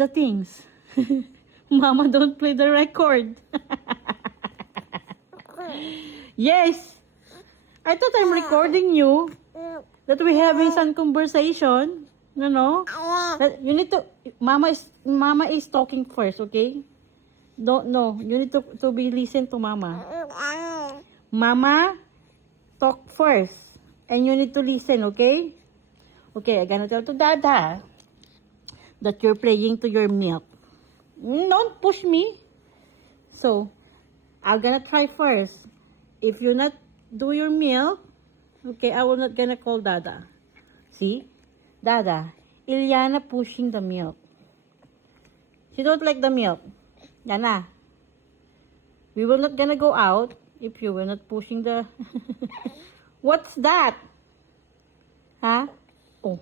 the things. Mama, don't play the record. Yes. I thought I'm recording you. That we having some conversation. No. That you need to. Mama is talking first, okay? Don't no. You need to be listen to Mama. Mama, talk first, and you need to listen, okay? Okay, I'm gonna tell to Dada that you're playing to your milk. Don't push me. So, I'm gonna try first. If you not do your milk, okay, I will not gonna call Dada. See? Dada, Ilyana pushing the milk. She don't like the milk. Yana, we will not gonna go out if you were not pushing the... What's that? Huh? Oh.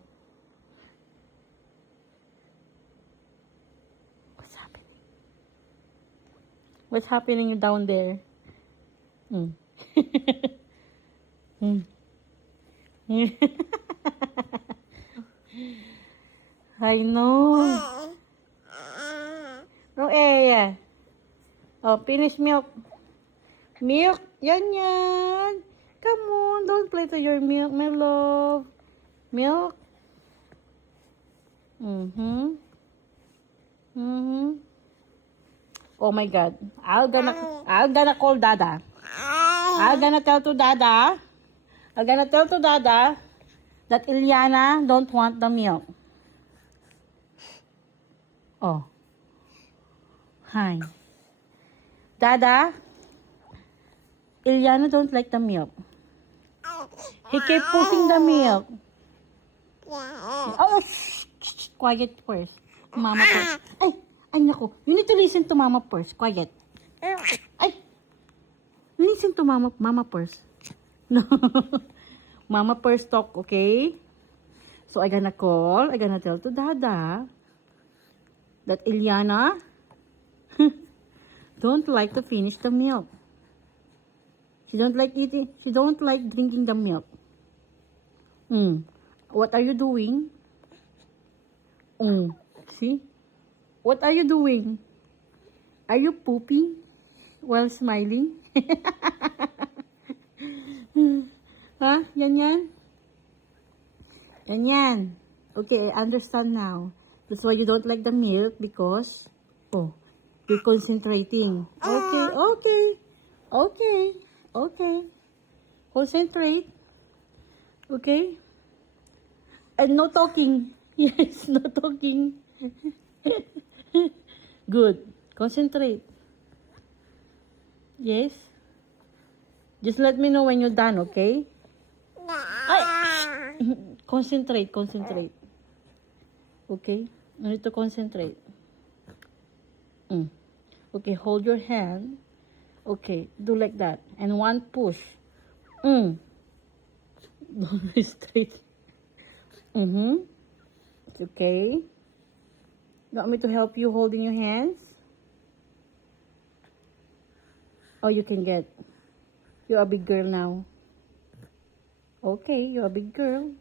What's happening? What's happening down there? Hmm. Hmm. I know. No, yeah. Oh, finish milk. Milk. Yan. Come on, don't play to your milk, my love. Milk. Oh my God. I'm gonna call Dada. I'm gonna tell to Dada that Ilyana don't want the milk. Oh. Hi. Dada, Ilyana don't like the milk. He keep pushing the milk. Oh, shh, quiet first. Mama first. Ay, naku. You need to listen to Mama first. Quiet. Ay, listen to Mama first. No. Mama first talk, okay? So, I gonna tell to Dada that Ilyana don't like to finish the milk. She don't like drinking the milk. What are you doing? See? What are you doing? Are you pooping while smiling? Huh? Yan. Okay, I understand now. That's why you don't like the milk because, you're concentrating. Okay. Concentrate. Okay? And no talking. Yes, no talking. Good. Concentrate. Yes? Just let me know when you're done, okay? Ay! Concentrate. Okay? You need to concentrate. Okay, hold your hand. Okay, do like that. And one push. Don't straight. It's okay. You want me to help you holding your hands? Oh, you can get. You're a big girl now. Okay, you're a big girl.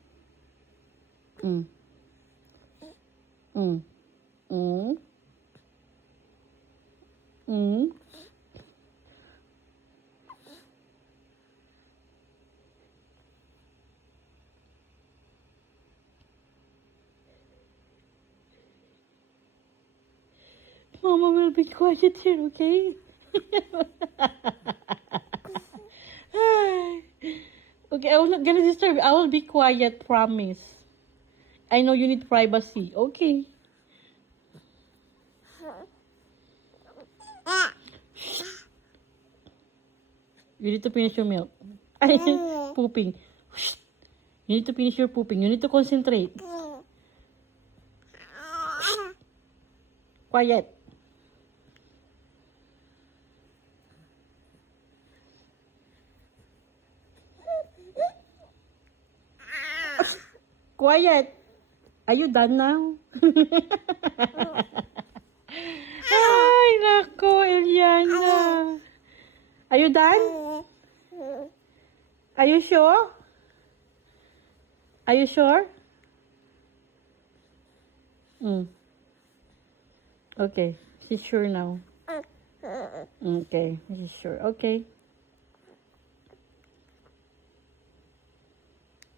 Mama will be quiet here, okay? Okay, I will not gonna disturb you. I will be quiet, promise. I know you need privacy. Okay. You need to finish your milk. Pooping. You need to finish your pooping. You need to concentrate. Quiet. Quiet. Are you done now? Ay, nako, Ilyana. Are you done? Are you sure? Are you sure? Okay. She's sure now. Okay. She's sure. Okay.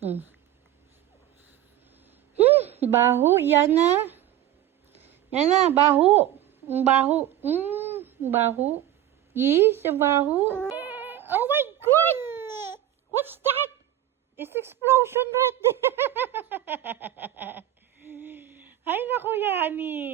Mm. Baho. Yana. Yana, baho. Ang baho. Baho. Yes, ang baho. Oh my God! What's that? It's explosion right there. Ay, naku, Yani.